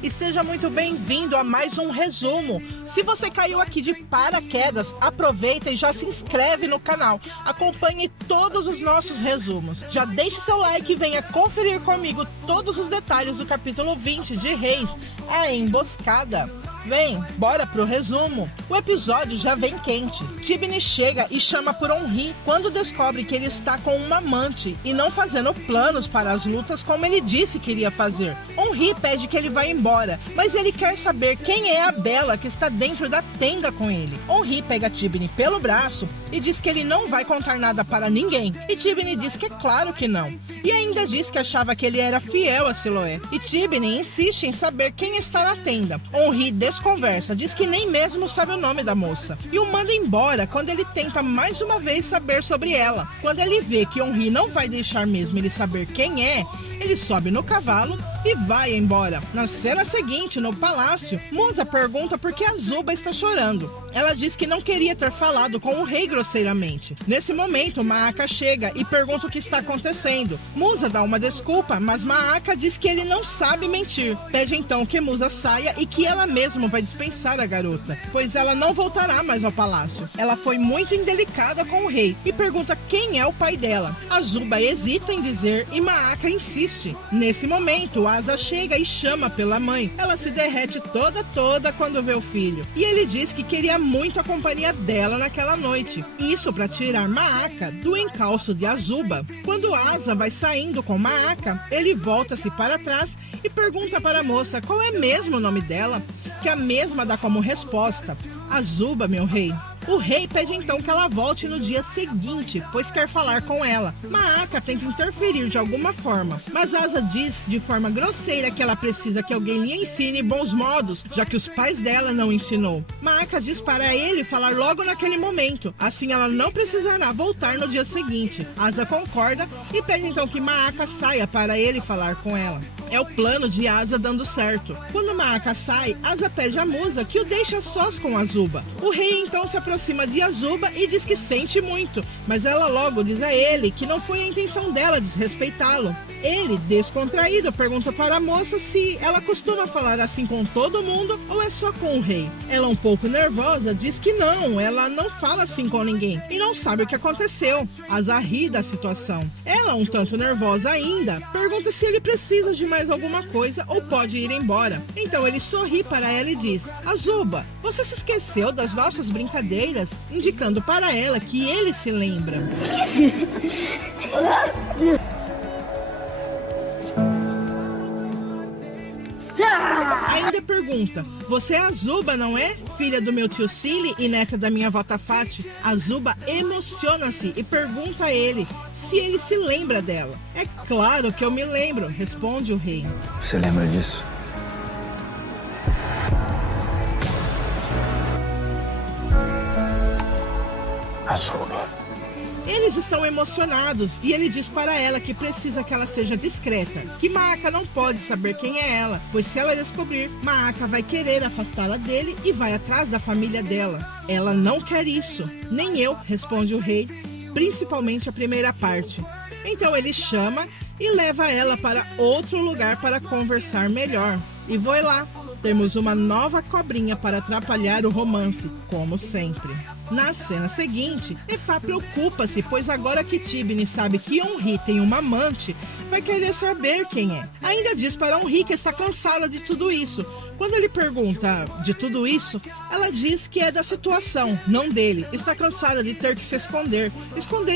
E seja muito bem-vindo a mais um resumo. Se você caiu aqui de paraquedas, aproveita e já se inscreve no canal. Acompanhe todos os nossos resumos. Já deixe seu like e venha conferir comigo todos os detalhes do capítulo 20 de Reis, a Emboscada. Vem, bora pro resumo. O episódio já vem quente. Tibni chega e chama por Henri quando descobre que ele está com uma amante e não fazendo planos para as lutas como ele disse que iria fazer. Henri pede que ele vá embora, mas ele quer saber quem é a Bela que está dentro da tenda com ele. Henri pega Tibni pelo braço e diz que ele não vai contar nada para ninguém. E Tibni diz que é claro que não. E ainda diz que achava que ele era fiel a Siloé. E Tibni insiste em saber quem está na tenda. Henri desconversa, diz que nem mesmo sabe o nome da moça. E o manda embora quando ele tenta mais uma vez saber sobre ela. Quando ele vê que Henri não vai deixar mesmo ele saber quem é, ele sobe no cavalo e vai embora. Na cena seguinte, no palácio, Musa pergunta por que Azubah está chorando. Ela diz que não queria ter falado com o rei grosseiramente. Nesse momento, Maaka chega e pergunta o que está acontecendo. Musa dá uma desculpa, mas Maaka diz que ele não sabe mentir. Pede então que Musa saia e que ela mesma vai dispensar a garota, pois ela não voltará mais ao palácio. Ela foi muito indelicada com o rei e pergunta quem é o pai dela. Azubah hesita em dizer e Maaka insiste. Nesse momento, Asa chega e chama pela mãe. Ela se derrete toda quando vê o filho. E ele diz que queria muito a companhia dela naquela noite. Isso para tirar Maaka do encalço de Azubah. Quando Asa vai saindo com Maaka, ele volta-se para trás e pergunta para a moça qual é mesmo o nome dela, que a mesma dá como resposta: Azubah, meu rei. O rei pede então que ela volte no dia seguinte, pois quer falar com ela. Maaka tenta interferir de alguma forma, mas Asa diz de forma grosseira que ela precisa que alguém lhe ensine bons modos, já que os pais dela não ensinou. Maaka diz para ele falar logo naquele momento, assim ela não precisará voltar no dia seguinte. Asa concorda e pede então que Maaka saia para ele falar com ela. É o plano de Asa dando certo. Quando Maaka sai, Asa pede a Musa que o deixe a sós com Azubah. O rei então se aproxima de Azubah e diz que sente muito, mas ela logo diz a ele que não foi a intenção dela desrespeitá-lo. Ele, descontraído, pergunta para a moça se ela costuma falar assim com todo mundo ou é só com o rei. Ela, um pouco nervosa, diz que não, ela não fala assim com ninguém e não sabe o que aconteceu. Asa ri da situação. Ela, um tanto nervosa ainda, pergunta se ele precisa de mais alguma coisa ou pode ir embora. Então ele sorri para ela e diz: Azubah, você se esqueceu das nossas brincadeiras? Indicando para ela que ele se lembra. Ainda pergunta: você é Azubah, não é? Filha do meu tio Sili e neta da minha avó Tafati. Azubah emociona-se e pergunta a ele se ele se lembra dela. É claro que eu me lembro, responde o rei. Você lembra disso? Azubah. Eles estão emocionados e ele diz para ela que precisa que ela seja discreta, que Maaka não pode saber quem é ela, pois se ela descobrir, Maaka vai querer afastá-la dele e vai atrás da família dela. Ela não quer isso, nem eu, responde o rei, principalmente a primeira parte. Então ele chama e leva ela para outro lugar para conversar melhor. E foi lá. Temos uma nova cobrinha para atrapalhar o romance, como sempre. Na cena seguinte, Efá preocupa-se, pois agora que Tibni sabe que Henri tem uma amante, vai querer saber quem é. Ainda diz para Henri que está cansada de tudo isso. Quando ele pergunta de tudo isso, ela diz que é da situação, não dele. Está cansada de ter que se esconder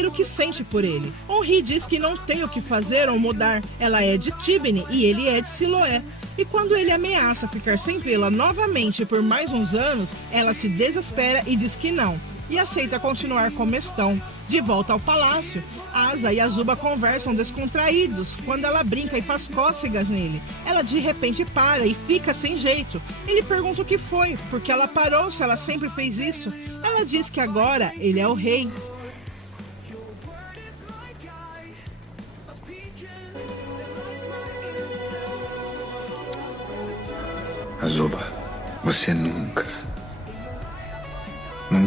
o que sente por ele. Henri diz que não tem o que fazer ou mudar. Ela é de Tibni e ele é de Siloé. E quando ele ameaça ficar sem vê-la novamente por mais uns anos, ela se desespera e diz que não, e aceita continuar como estão. De volta ao palácio, Asa e Azubah conversam descontraídos quando ela brinca e faz cócegas nele. Ela de repente para e fica sem jeito. Ele pergunta o que foi, porque ela parou se ela sempre fez isso. Ela diz que agora ele é o rei. Azubah, você nunca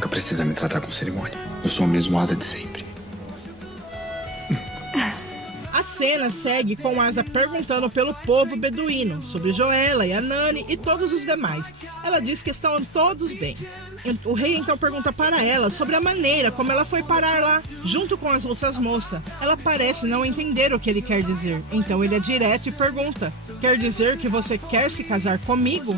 precisa me tratar com cerimônia. Eu sou o mesmo Asa de sempre. cena segue com Asa perguntando pelo povo beduíno, sobre Joela e Anani e todos os demais. Ela diz que estão todos bem. O rei então pergunta para ela sobre a maneira como ela foi parar lá, junto com as outras moças. Ela parece não entender o que ele quer dizer, então ele é direto e pergunta: quer dizer que você quer se casar comigo?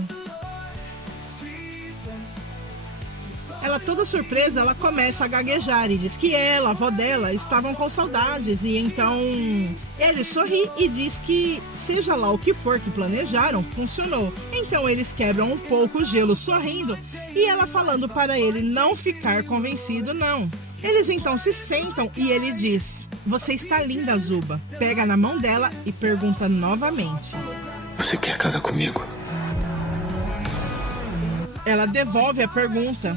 Ela, toda surpresa, ela começa a gaguejar e diz que ela, a avó dela, estavam com saudades. E então ele sorri e diz que seja lá o que for que planejaram, funcionou. Então eles quebram um pouco o gelo sorrindo e ela falando para ele não ficar convencido, não. Eles então se sentam e ele diz: você está linda, Zuba. Pega na mão dela e pergunta novamente: Você quer casar comigo? Ela devolve a pergunta: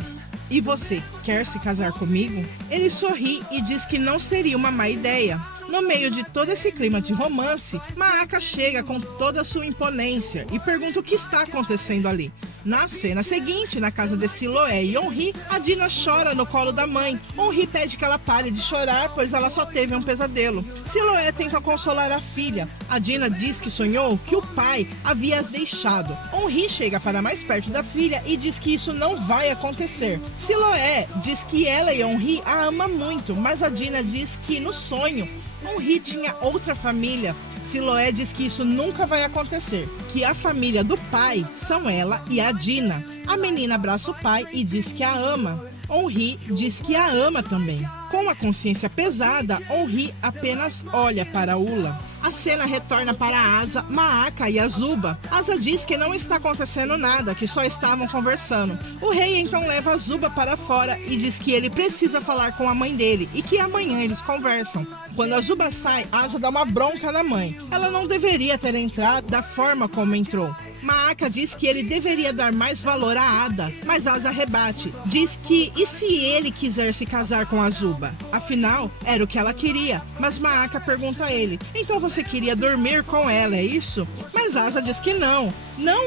e você, quer se casar comigo? Ele sorri e diz que não seria uma má ideia. No meio de todo esse clima de romance, Maaka chega com toda a sua imponência e pergunta o que está acontecendo ali. Na cena seguinte, na casa de Siloé e Henri, a Dina chora no colo da mãe. Henri pede que ela pare de chorar, pois ela só teve um pesadelo. Siloé tenta consolar a filha. A Dina diz que sonhou que o pai havia as deixado. Henri chega para mais perto da filha e diz que isso não vai acontecer. Siloé diz que ela e Henri a ama muito, mas a Dina diz que no sonho Henri tinha outra família. Siloé diz que isso nunca vai acontecer, que a família do pai são ela e a Dina. A menina abraça o pai e diz que a ama. Henri diz que a ama também. Com a consciência pesada, Henri apenas olha para Ula. A cena retorna para Asa, Maaka e Azuba. Asa diz que não está acontecendo nada, que só estavam conversando. O rei então leva Azuba para fora e diz que ele precisa falar com a mãe dele e que amanhã eles conversam. Quando Azuba sai, Asa dá uma bronca na mãe. Ela não deveria ter entrado da forma como entrou. Maaka diz que ele deveria dar mais valor a Ada, mas Asa rebate. Diz que e se ele quiser se casar com Azuba? Afinal, era o que ela queria. Mas Maaka pergunta a ele: então você queria dormir com ela, é isso? Mas Asa diz que não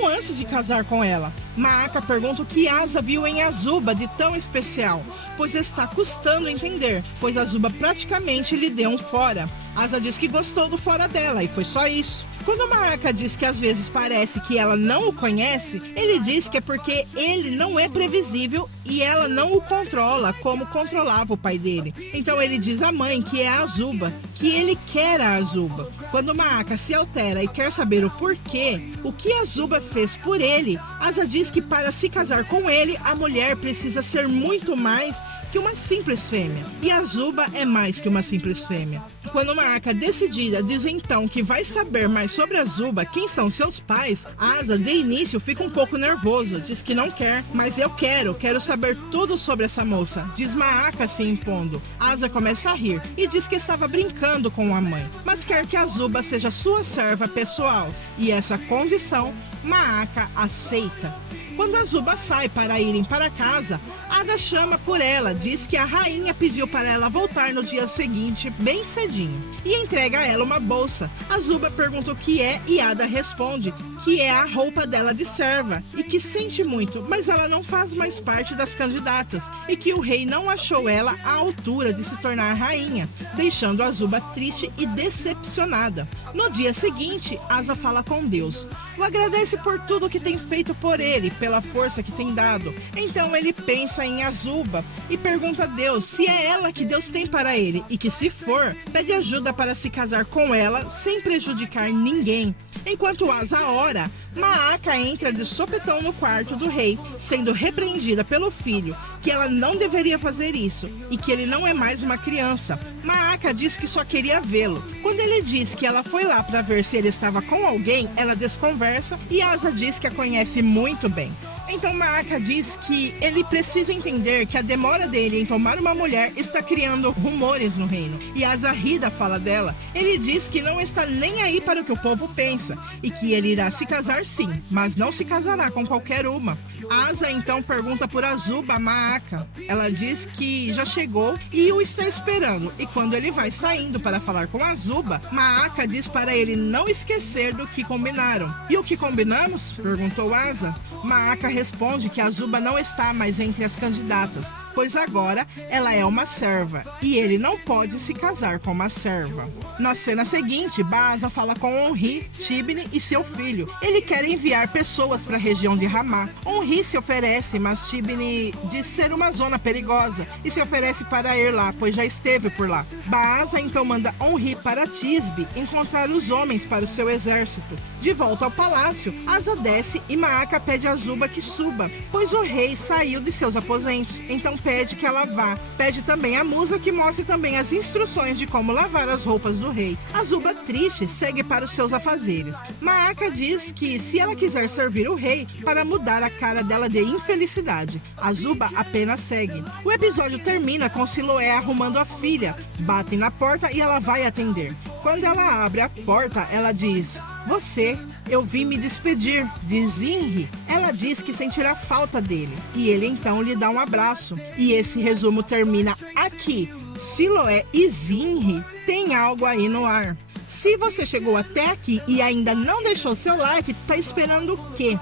antes de casar com ela. Maaka pergunta o que Asa viu em Azuba de tão especial, pois está custando entender, pois Azuba praticamente lhe deu um fora. Asa diz que gostou do fora dela e foi só isso. Quando Maaka diz que às vezes parece que ela não o conhece, ele diz que é porque ele não é previsível e ela não o controla como controlava o pai dele. Então ele diz à mãe, que é a Azuba, que ele quer a Azuba. Quando Maaka se altera e quer saber o porquê, o que a Azuba fez por ele, Asa diz que para se casar com ele, a mulher precisa ser muito mais que uma simples fêmea. E a Azuba é mais que uma simples fêmea. Quando Maaka, decidida, diz então que vai saber mais sobre a Azuba, quem são seus pais, Asa de início fica um pouco nervoso, diz que não quer, mas eu quero saber tudo sobre essa moça, diz Maaka se impondo. Asa começa a rir e diz que estava brincando com a mãe, mas quer que a Azuba seja sua serva pessoal, e essa condição Maaka aceita. Quando Azuba sai para irem para casa, Ada chama por ela, diz que a rainha pediu para ela voltar no dia seguinte, bem cedinho, e entrega a ela uma bolsa. Azuba pergunta o que é e Ada responde que é a roupa dela de serva e que sente muito, mas ela não faz mais parte das candidatas e que o rei não achou ela à altura de se tornar rainha, deixando Azuba triste e decepcionada. No dia seguinte, Asa fala com Deus, o agradece por tudo que tem feito por ele, pela força que tem dado. Então ele pensa em Azuba e pergunta a Deus se é ela que Deus tem para ele e que, se for, pede ajuda para se casar com ela sem prejudicar ninguém. Enquanto Asa ora, Maaka entra de sopetão no quarto do rei, sendo repreendida pelo filho, que ela não deveria fazer isso e que ele não é mais uma criança. Maaka diz que só queria vê-lo. Quando ele diz que ela foi lá para ver se ele estava com alguém, ela desconversa e Asa diz que a conhece muito bem. Então Maaka diz que ele precisa entender que a demora dele em tomar uma mulher está criando rumores no reino. E Asa ri da fala dela. Ele diz que não está nem aí para o que o povo pensa e que ele irá se casar sim, mas não se casará com qualquer uma. Asa então pergunta por Azuba, a Maaka. Ela diz que já chegou e o está esperando. E quando ele vai saindo para falar com Azuba, Maaka diz para ele não esquecer do que combinaram. E o que combinamos? Perguntou Asa. Maaka responde que Azuba não está mais entre as candidatas, pois agora ela é uma serva e ele não pode se casar com uma serva. Na cena seguinte, Baasa fala com Onri, Tibni e seu filho. Ele quer enviar pessoas para a região de Ramá. Onri se oferece, mas Tibni diz ser uma zona perigosa e se oferece para ir lá, pois já esteve por lá. Baasa então manda Onri para Tisbe encontrar os homens para o seu exército. De volta ao palácio, Asa desce e Maaka pede a Azuba que suba, pois o rei saiu de seus aposentos, então pede que ela vá. Pede também a musa que mostre também as instruções de como lavar as roupas do rei. Azuba, triste, segue para os seus afazeres. Maaka diz que se ela quiser servir o rei, para mudar a cara dela de infelicidade. Azuba apenas segue. O episódio termina com Siloé arrumando a filha. Batem na porta e ela vai atender. Quando ela abre a porta, ela diz: "Você, eu vim me despedir de Zinri." Ela diz que sentirá falta dele. E ele então lhe dá um abraço. E esse resumo termina aqui. Siloé e Zinri tem algo aí no ar. Se você chegou até aqui e ainda não deixou seu like, tá esperando o quê?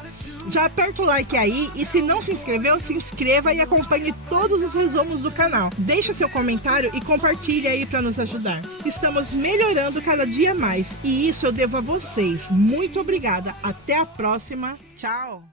Já aperta o like aí e se não se inscreveu, se inscreva e acompanhe todos os resumos do canal. Deixa seu comentário e compartilhe aí para nos ajudar. Estamos melhorando cada dia mais e isso eu devo a vocês. Muito obrigada. Até a próxima. Tchau.